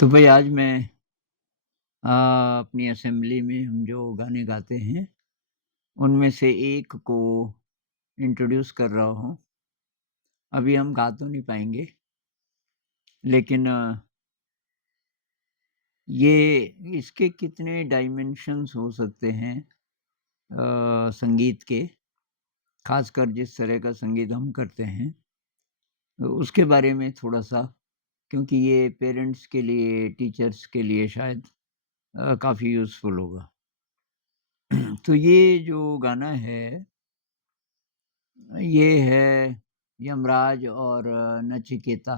तो भाई आज मैं अपनी असेंबली में हम जो गाने गाते हैं, उनमें से एक को इंट्रोड्यूस कर रहा हूँ। अभी हम गा तो नहीं पाएँगे, लेकिन ये इसके कितने डायमेंशंस हो सकते हैं संगीत के, ख़ासकर जिस तरह का संगीत हम करते हैं, तो उसके बारे में थोड़ा-सा क्योंकि ये पेरेंट्स के लिए, टीचर्स के लिए शायद काफ़ी यूज़फुल होगा। तो ये जो गाना है ये है यमराज और नचिकेता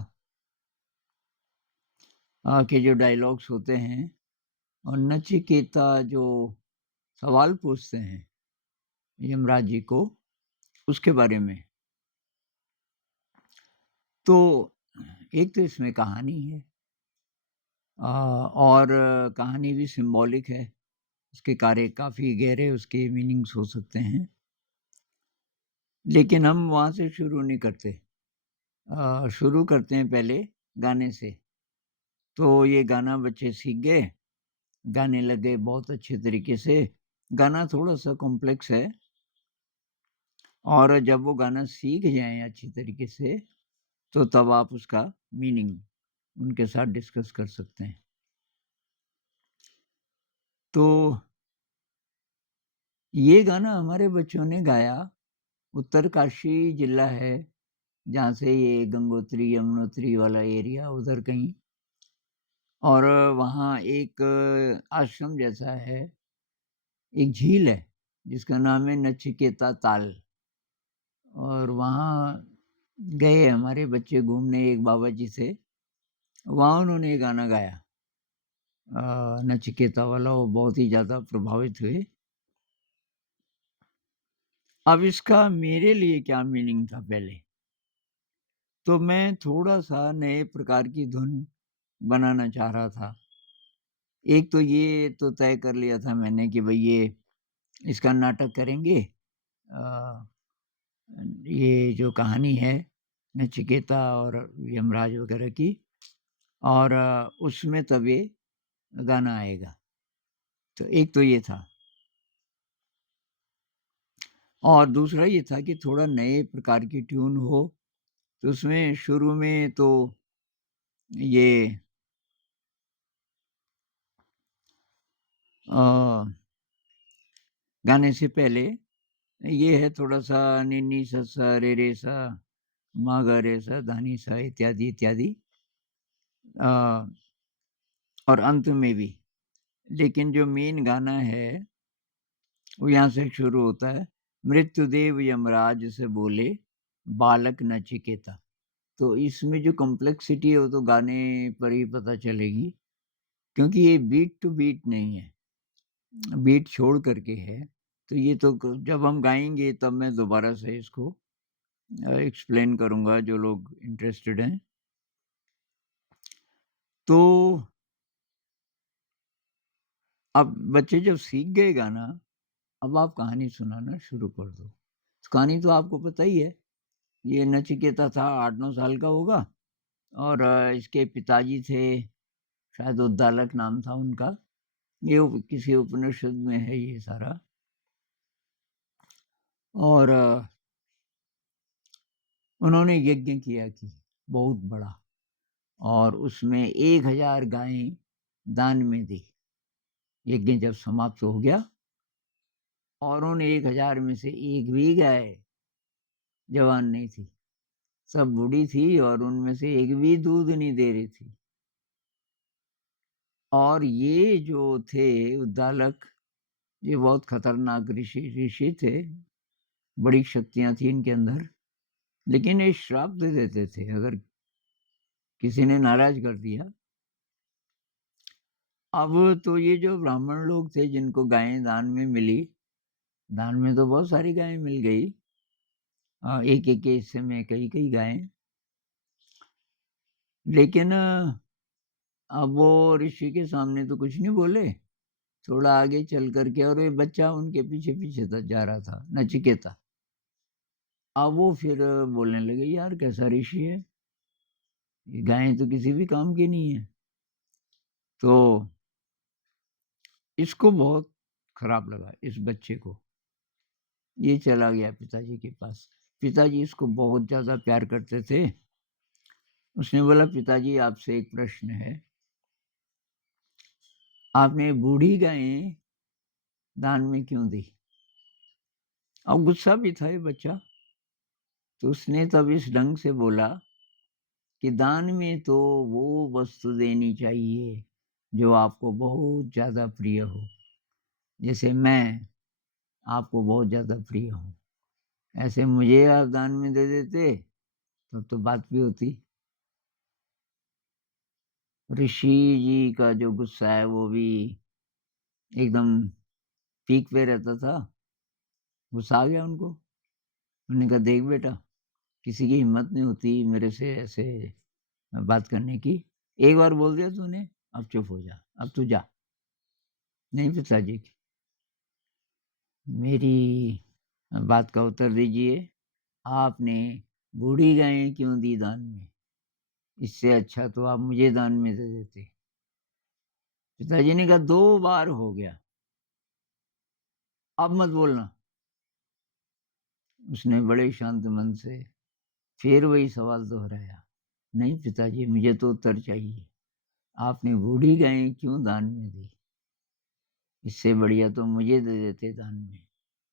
के जो डायलॉग्स होते हैं और नचिकेता जो सवाल पूछते हैं यमराज जी को, उसके बारे में। तो एक तो इसमें कहानी है और कहानी भी सिंबॉलिक है। उसके कार्य काफ़ी गहरे उसके मीनिंग्स हो सकते हैं, लेकिन हम वहाँ से शुरू नहीं करते। शुरू करते हैं पहले गाने से। तो ये गाना बच्चे सीख गए, गाने लगे बहुत अच्छे तरीके से। गाना थोड़ा-सा कॉम्प्लेक्स है और जब वो गाना सीख जाएँ अच्छी तरीके से, तो तब आप उसका मीनिंग उनके साथ डिस्कस कर सकते हैं। तो ये गाना हमारे बच्चों ने गाया, उत्तरकाशी जिला है, जहाँ से ये गंगोत्री, यमुनोत्री वाला एरिया उधर कहीं और वहाँ एक आश्रम जैसा है, एक झील है, जिसका नाम है नचिकेता ताल। और वहाँ गए हमारे बच्चे घूमने एक बाबा जी से, वहाँ उन्होंने ये गाना गाया नचिकेता वाला, वो बहुत ही ज़्यादा प्रभावित हुए। अब इसका मेरे लिए क्या मीनिंग था पहले, तो मैं थोड़ा-सा नए प्रकार की धुन बनाना चाह रहा था। एक तो ये तो तय कर लिया था मैंने कि भई ये इसका नाटक करेंगे। अ, ये जो कहानी है नचिकेता और यमराज वगैरह की और उसमें तब ये गाना आएगा। तो एक तो ये था और दूसरा ये था कि थोड़ा नए प्रकार की ट्यून हो, तो उसमें शुरू में तो ये अ, गाने से पहले ये है थोड़ा-सा नि नि सा सा रे रे सा, मा गा रे सा, धा नी सा इत्यादि, इत्यादि अ, और अंत में भी। लेकिन जो मेन गाना है, वो यहाँ से शुरू होता है, मृत्युदेव यमराज से बोले, बालक नचिकेता। तो इसमें जो कॉम्प्लेक्सिटी है वो तो गाने पर ही पता चलेगी, क्योंकि ये बीट टू बीट नहीं है, बीट छोड़ कर के है। तो ये तो क जब हम गाएँगे तब मैं दोबारा से इसको एक्सप्लेन करूँगा जो लोग इंटरेस्टेड हैं। तो अब बच्चे जब सीख गए गाना, अब आप कहानी सुनाना शुरू कर दो। तो कहानी तो आपको पता ही है, ये नचिकेता था 8-9 साल का होगा और इसके पिताजी थे, शायद उद्दालक नाम था उनका। ये किसी उपनिषद में है ये सारा और उन्होंने यज्ञ किया कि बहुत बड़ा और उसमें 1000 गायें दान में दी। यज्ञ जब समाप्त हो गया और उन 1000 में से एक भी गाय जवान नहीं थी, सब बूढ़ी थी और उनमें से एक भी दूध नहीं दे रही थी। और ये जो थे उद्दालक, ये बहुत खतरनाक ऋषि ऋषि थे, बड़ी शक्तियाँ थी इनके अंदर, लेकिन ये श्राप दे देते थे अगर किसी ने नाराज़ कर दिया। अब तो ये जो ब्राह्मण लोग थे जिनको गायें दान में मिली, दान में तो बहुत सारी गायें मिल गई। एक-एक के हिस्से में कई-कई गायें। लेकिन अब वो ऋषि के सामने तो कुछ नहीं बोले। थोड़ा आगे चल कर के और ये बच्चा उनके पीछे-पीछे त जा रहा था, नचिकेता। अब वो फिर बोलने लगे, यार कैसा ऋषि है? ये गायें तो किसी भी काम की नहीं है। तो इसको बहुत खराब लगा इस बच्चे को। ये चला गया पिताजी के पास। पिताजी इसको बहुत ज़्यादा प्यार करते थे। उसने बोला, पिताजी आपसे एक प्रश्न है। आपने बूढ़ी गायें दान में क्यों दी? अब गुस्सा भी था ये बच्चा। तो उसने तब इस ढंग से बोला कि दान में तो वो वस्तु देनी चाहिए जो आपको बहुत ज़्यादा प्रिय हो। जैसे मैं आपको बहुत ज़्यादा प्रिय हूँ। ऐसे मुझे आप दान में दे देते तब तो बात भी होती। ऋषि जी का जो गुस्सा है वो भी एकदम पीक पे रहता था। गुस्सा आ गया उनको। उन्होंने कहा, देख बेटा, किसी की हिम्मत नहीं होती मेरे से ऐसे बात करने की। एक बार बोल दिया तूने, अब चुप हो जा, अब तू जा। नहीं पिताजी, मेरी बात का उत्तर दीजिए। आपने बूढ़ी गायें क्यों दी दान में? इससे अच्छा तो आप मुझे दान में दे देते। पिताजी ने कहा, 2 बार हो गया, अब मत बोलना। उसने बड़े शांत मन से फिर वही सवाल दोहराया। नहीं पिताजी, मुझे तो उत्तर चाहिए। आपने बूढ़ी गायें क्यों दान में दी? इससे बढ़िया तो मुझे दे देते दान में।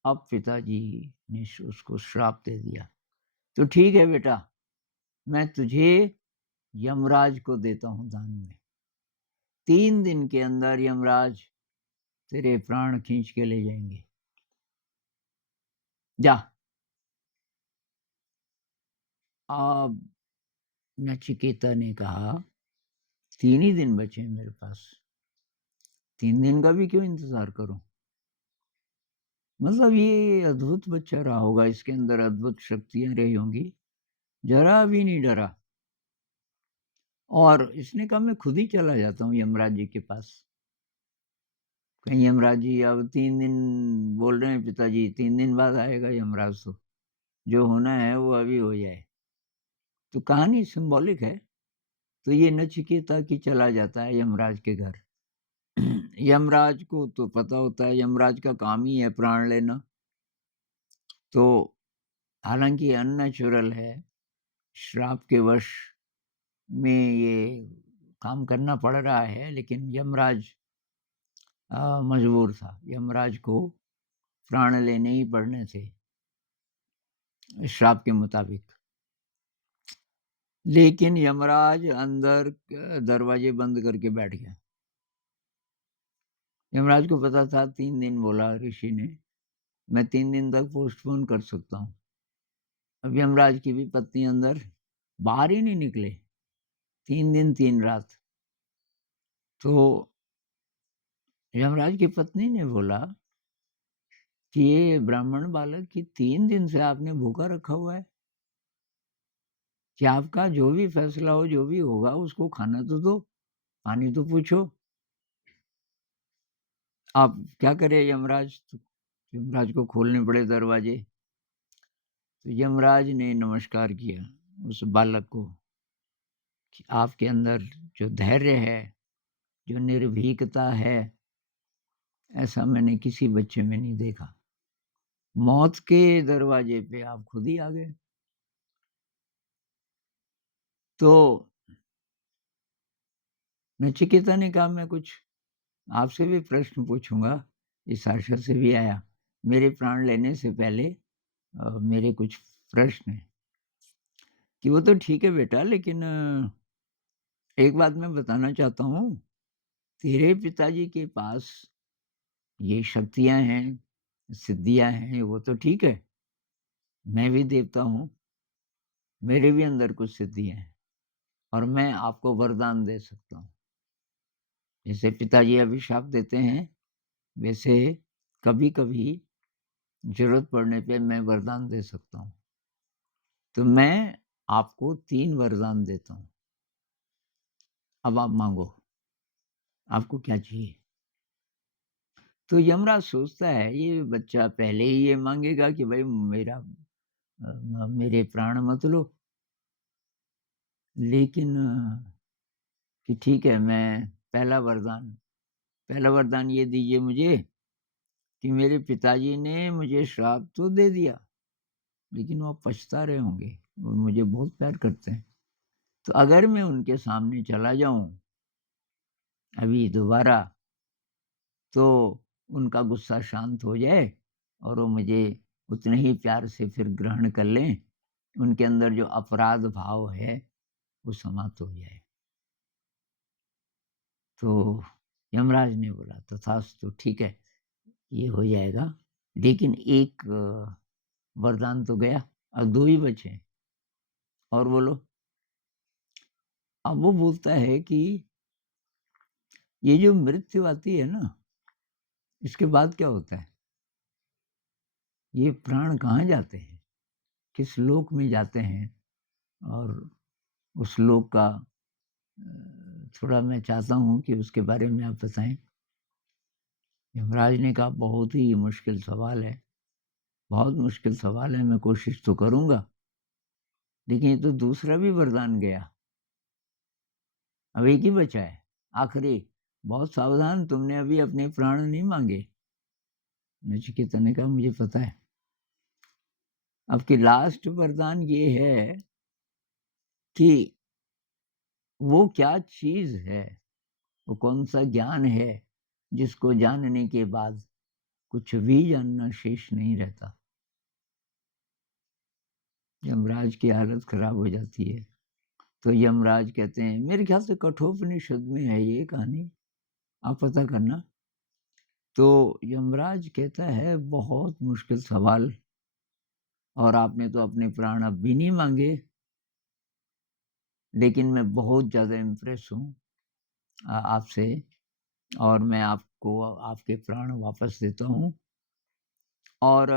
अब पिताजी ने उसको श्राप दे दिया। तो ठीक है बेटा, मैं तुझे यमराज को देता हूँ दान में। 3 दिन के अंदर यमराज तेरे प्राण खींच के ले जाएंगे। जा। अब नचिकेता ने कहा, 3 ही दिन बचे हैं मेरे पास, 3 दिन का भी क्यों इंतजार करूं? मतलब ये अद्भुत बच्चा रहा होगा, इसके अंदर अद्भुत शक्तियां रही होंगी। जरा भी नहीं डरा और इसने कहा, मैं खुद ही चला जाता हूँ यमराज जी के पास। कहीं यमराज जी अब 3 दिन बोल रहे हैं पिताजी, 3 दिन बाद आएगा यमराज, तो जो होना है वो अभी हो जाए। तो कहानी सिंबॉलिक है। तो ये नचिकेता की चला जाता है यमराज के घर। यमराज को तो पता होता है, यमराज का काम ही है प्राण लेना। तो हालांकि अननेचुरल है, श्राप के वश में ये काम करना पड़ रहा है, लेकिन यमराज मजबूर था। यमराज को प्राण लेने ही पड़ने थे श्राप के मुताबिक। लेकिन यमराज अंदर दरवाजे बंद करके बैठ गया। यमराज को पता था, 3 दिन बोला ऋषि ने, मैं 3 दिन तक पोस्टपोन कर सकता हूँ। अब यमराज की भी पत्नी अंदर, बाहर ही नहीं निकले 3 दिन 3 रात। तो यमराज की पत्नी ने बोला कि ये ब्राह्मण बालक की 3 दिन से आपने भूखा रखा हुआ है, कि आपका जो भी फैसला हो, जो भी होगा, उसको खाना तो दो, पानी तो पूछो। आप क्या करें यमराज? तो यमराज को खोलने पड़े दरवाजे। तो यमराज ने नमस्कार किया उस बालक को कि आपके अंदर जो धैर्य है, जो निर्भीकता है, ऐसा मैंने किसी बच्चे में नहीं देखा। मौत के दरवाजे पे आप खुद ही आ गए। तो नचिकेता ने कहा, मैं कुछ आपसे भी प्रश्न पूछूंगा, इस आशा से भी आया। मेरे प्राण लेने से पहले मेरे कुछ प्रश्न हैं। कि वो तो ठीक है बेटा, लेकिन एक बात मैं बताना चाहता हूँ, तेरे पिताजी के पास ये शक्तियाँ हैं, सिद्धियाँ हैं, वो तो ठीक है। मैं भी देवता हूँ, मेरे भी अंदर कुछ सिद्धियाँ हैं और मैं आपको वरदान दे सकता हूँ। जैसे पिताजी अभिशाप देते हैं, वैसे कभी-कभी ज़रूरत पड़ने पे मैं वरदान दे सकता हूँ। तो मैं आपको 3 वरदान देता हूँ। अब आप माँगो, आपको क्या चाहिए? तो यमराज सोचता है, ये बच्चा पहले ही ये माँगेगा कि भाई मेरे प्राण मत लो। लेकिन कि ठीक है, मैं पहला वरदान, पहला वरदान ये दीजिए मुझे कि मेरे पिताजी ने मुझे श्राप तो दे दिया, लेकिन वो पछता रहे होंगे, वो मुझे बहुत प्यार करते हैं। तो अगर मैं उनके सामने चला जाऊँ अभी दोबारा, तो उनका गुस्सा शांत हो जाए और वो मुझे उतने ही प्यार से फिर ग्रहण कर लें, उनके अंदर जो अपराध भाव है, वो समाप्त हो जाए। तो यमराज ने बोला तथास्तु, ठीक है, ये हो जाएगा। लेकिन एक वरदान तो गया, अब 2 ही बचे हैं। और बोलो। अब वो बोलता है कि ये जो मृत्यु आती है ना, इसके बाद क्या होता है? ये प्राण कहाँ जाते हैं? किस लोक में जाते हैं? और उस लोक का थोड़ा मैं चाहता हूँ कि उसके बारे में आप बताएँ। यमराज ने कहा बहुत ही मुश्किल सवाल है, बहुत मुश्किल सवाल है, मैं कोशिश तो करूँगा। लेकिन ये तो दूसरा भी वरदान गया, अब एक ही बचा है, आखिरी। बहुत सावधान, तुमने अभी अपने प्राण नहीं माँगे। नचिकेता ने कहा मुझे पता है। अब की लास्ट वरदान ये है कि वो क्या चीज़ है, वो कौन-सा ज्ञान है, जिसको जानने के बाद कुछ भी जानना शेष नहीं रहता। यमराज की हालत खराब हो जाती है। तो यमराज कहते हैं, मेरे ख्याल से कठोपनिषद में है ये कहानी, आप पता करना। तो यमराज कहता है बहुत मुश्किल सवाल, और आपने तो अपने प्राण अब भी नहीं माँगे, लेकिन मैं बहुत ज़्यादा इम्प्रेस हूँ आपसे, और मैं आपको आपके प्राण वापस देता हूँ। और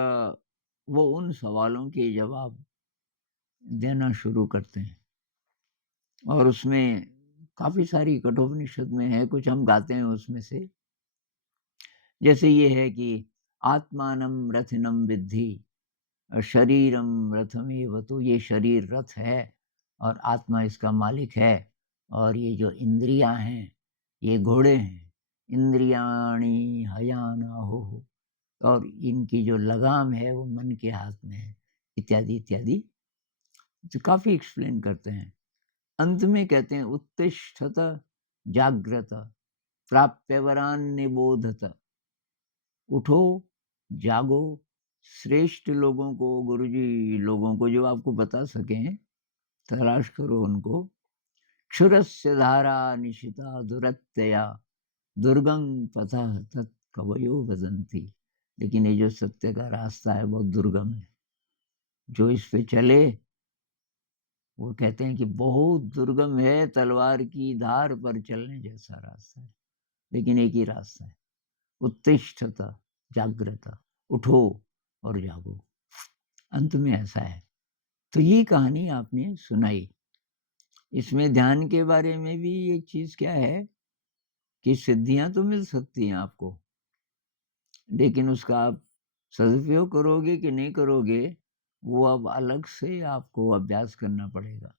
वो उन सवालों के जवाब देना शुरू करते हैं, और उसमें काफ़ी सारी कठोपनिषद में है, कुछ हम गाते हैं उसमें से। जैसे ये है कि आत्मानं रथिनं विद्धि शरीरम रथमेव, तो ये शरीर रथ है और आत्मा इसका मालिक है, और ये जो इंद्रियां हैं ये घोड़े हैं। इंद्रियाणि हयानाहुः, और इनकी जो लगाम है वो मन के हाथ में है, इत्यादि इत्यादि। तो काफी एक्सप्लेन करते हैं। अंत में कहते हैं उत्तिष्ठत जाग्रत प्राप्यवरान निबोधत, उठो, जागो, श्रेष्ठ लोगों को, गुरुजी लोगों को जो आपको बता सकें, तलाश करो उनको। क्षुरस्य धारा निशिता दुरत्यया दुर्गम पथा तत् कवयो वदन्ति, लेकिन ये जो सत्य का रास्ता है बहुत दुर्गम है। जो इस पे चले वो कहते हैं कि बहुत दुर्गम है, तलवार की धार पर चलने जैसा रास्ता है, लेकिन एक ही रास्ता है, उत्तिष्ठता जागृता, उठो और जागो। अंत में ऐसा है। तो ये कहानी आपने सुनाई। इसमें ध्यान के बारे में भी एक चीज क्या है कि सिद्धियां तो मिल सकती हैं आपको, लेकिन उसका आप सदुपयोग करोगे कि नहीं करोगे, वो अब अलग से आपको अभ्यास करना पड़ेगा।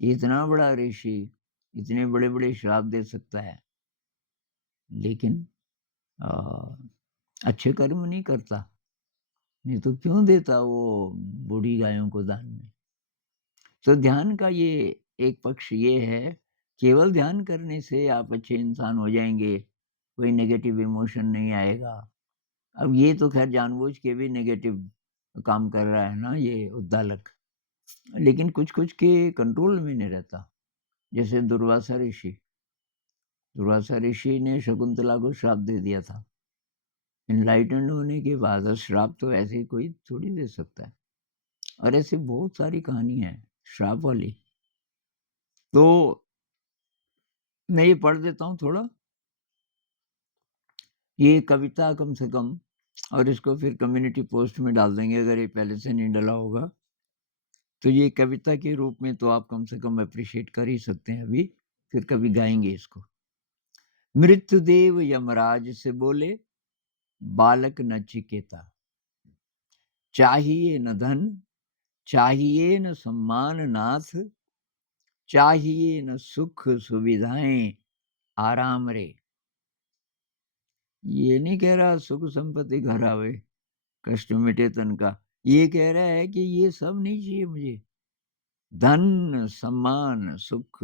इतना बड़ा ऋषि इतने बड़े बड़े श्राप दे सकता है, लेकिन अच्छे कर्म नहीं करता, नहीं तो क्यों देता वो बूढ़ी गायों को दान में। तो ध्यान का ये एक पक्ष ये है, केवल ध्यान करने से आप अच्छे इंसान हो जाएंगे, कोई नेगेटिव इमोशन नहीं आएगा। अब ये तो खैर जानबूझ के भी नेगेटिव काम कर रहा है ना ये उद्दालक, लेकिन कुछ कुछ के कंट्रोल में नहीं रहता। जैसे दुर्वासा ऋषि ने शकुंतला को श्राप दे दिया था। इनलाइटेंड होने के बाद श्राप तो ऐसे ही कोई थोड़ी दे सकता है। और ऐसी बहुत सारी कहानी है श्राप वाली। तो मैं ये पढ़ देता हूँ थोड़ा, ये कविता कम से कम, और इसको फिर कम्युनिटी पोस्ट में डाल देंगे अगर ये पहले से नहीं डला होगा। तो ये कविता के रूप में तो आप कम से कम अप्रिशिएट कर ही सकते हैं, अभी फिर कभी गाएंगे इसको। मृत्युदेव यमराज से बोले, बालक नचिकेता, चाहिए न धन, चाहिए न सम्मान नाथ, चाहिए न सुख सुविधाएं, आराम रे। ये नहीं कह रहा सुख संपत्ति घर आवे, कष्ट मिटे तन का। ये कह रहा है कि ये सब नहीं चाहिए मुझे। धन, सम्मान, सुख,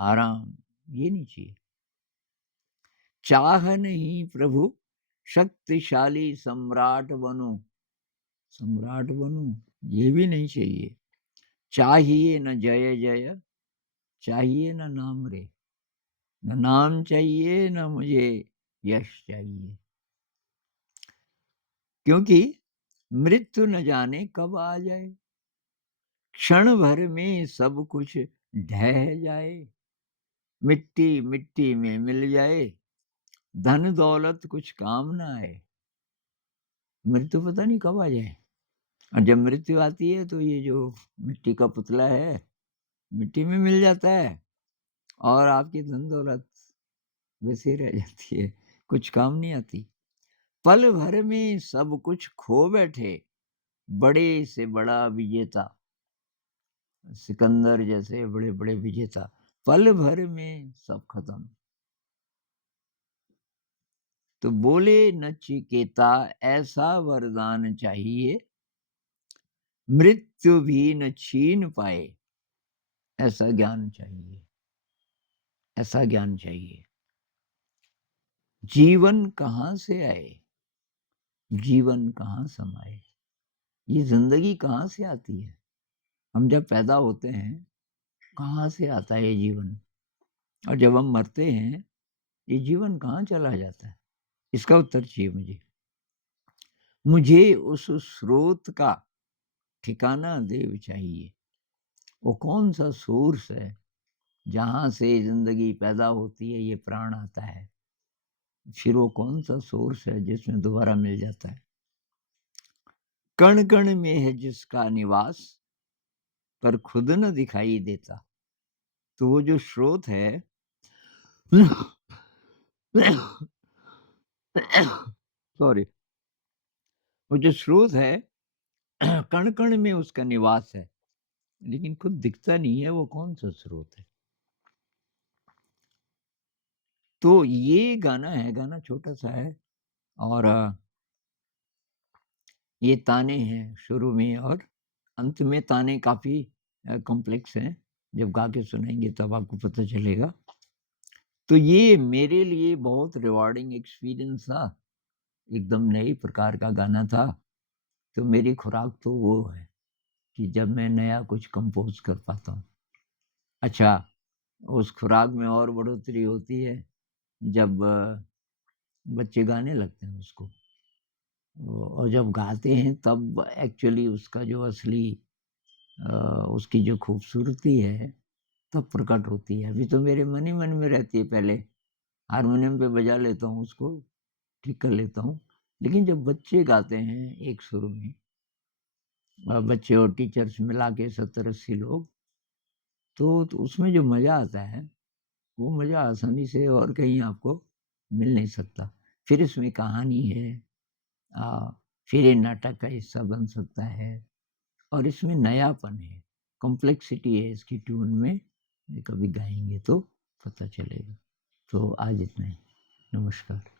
आराम ये नहीं चाहिए। चाह नहीं प्रभु शक्तिशाली सम्राट बनूं, सम्राट बनूं ये भी नहीं चाहिए। चाहिए न जय जय, चाहिए न नाम रे। न नाम चाहिए न मुझे यश चाहिए, क्योंकि मृत्यु न जाने कब आ जाए। क्षण भर में सब कुछ ढह जाए, मिट्टी मिट्टी में मिल जाए, धन दौलत कुछ काम ना आए। मृत्यु पता नहीं कब आ जाए। और जब मृत्यु आती है तो ये जो मिट्टी का पुतला है मिट्टी में मिल जाता है और आपकी धन दौलत वैसे ही रह जाती है, कुछ काम नहीं आती। पल भर में सब कुछ खो बैठे, बड़े से बड़ा विजेता, सिकंदर जैसे बड़े बड़े विजेता, पल भर में सब खत्म। तो बोले नचिकेता ऐसा वरदान चाहिए, मृत्यु भी न छीन पाए, ऐसा ज्ञान चाहिए, ऐसा ज्ञान चाहिए। जीवन कहाँ से आए, जीवन कहाँ समाए। ये जिंदगी कहाँ से आती है। हम जब पैदा होते हैं कहाँ से आता है ये जीवन, और जब हम मरते हैं ये जीवन कहाँ चला जाता है। इसका उत्तर चाहिए मुझे। मुझे उस स्रोत का ठिकाना देव चाहिए। वो कौन सा सोर्स है जहां से जिंदगी पैदा होती है, ये प्राण आता है, फिर वो कौन सा सोर्स है जिसमें दोबारा मिल जाता है। कण कण में है जिसका निवास, पर खुद न दिखाई देता। तो वो जो स्रोत है सॉरी, वो जो स्रोत है कण कण में उसका निवास है, लेकिन खुद दिखता नहीं है। वो कौन सा स्रोत है। तो ये गाना है, गाना छोटा सा है और ये ताने हैं शुरू में और अंत में। ताने काफी कॉम्प्लेक्स हैं, जब गा के सुनाएंगे तब आपको पता चलेगा। तो ये मेरे लिए बहुत रिवार्डिंग एक्सपीरियंस था, एकदम नई प्रकार का गाना था। तो मेरी खुराक तो वो है कि जब मैं नया कुछ कंपोज कर पाता हूँ। अच्छा, उस खुराक में और बढ़ोतरी होती है जब बच्चे गाने लगते हैं उसको, और जब गाते हैं तब एक्चुअली उसका जो असली उसकी जो खूबसूरती है तब प्रकट होती है। अभी तो मेरे मन ही मन में रहती है। पहले हारमोनियम पे बजा लेता हूँ उसको, ठीक कर लेता हूँ, लेकिन जब बच्चे गाते हैं एक सुर में, बच्चे और टीचर्स मिला के 70-80 लोग, तो उसमें जो मजा आता है वो मजा आसानी से और कहीं आपको मिल नहीं सकता। फिर इसमें कहानी है, फिर ये नाटक का हिस्सा बन सकता है, और इसमें नयापन है, कॉम्प्लेक्सिटी है इसकी ट्यून में। ये कभी गाएंगे तो पता चलेगा। तो आज इतना ही। नमस्कार।